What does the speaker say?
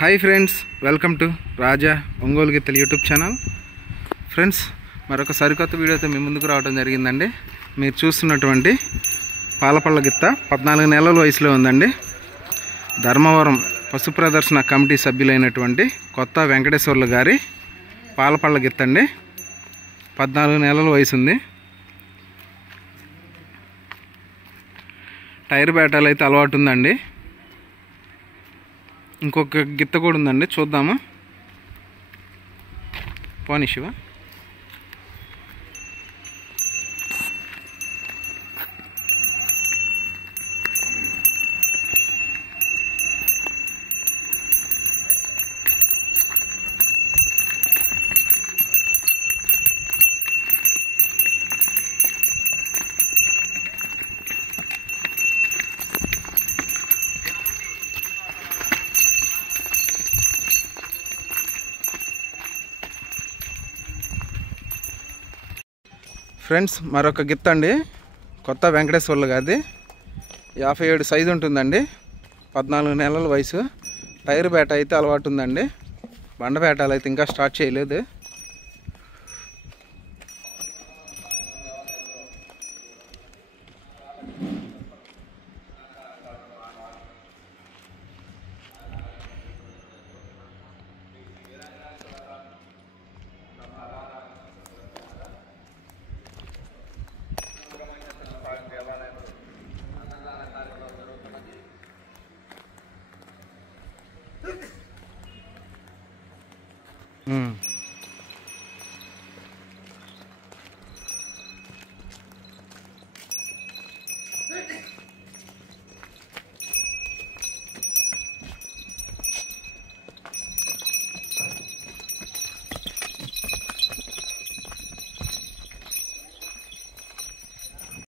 Hi friends, welcome to రాజా ఒంగోలు గిత్తలు YouTube channel. Friends, మరొక సరికొత్త వీడియోతో మీ ముందుకు రావడం జరిగిందండి. మీరు చూస్తున్నటువంటి పాలపళ్ళ గిత్త 14 నెలల వయసులో ఉందండి. ధర్మవరం పశు ప్రదర్శన కమిటీ సభ్యులైనటువంటి కొత్త వెంకటేశ్వర్లు గారి పాలపళ్ళ గిత్త అండి. 14 నెలల వయసు ఉంది. టైర్ బ్యాటాలు అయితే అలవాటు ఉందండి. ఇంకొక గిత్త కూడా ఉందండి, చూద్దాము. పోనీ శివ. ఫ్రెండ్స్, మరొక గిత్త అండి, కొత్త వెంకటేశ్వర్లు గారిది. 57 సైజు ఉంటుందండి. 14 నెలల వయసు. టైర్ బేట అయితే అలవాటు ఉందండి. బండ బేటాలు అయితే ఇంకా స్టార్ట్ చేయలేదు.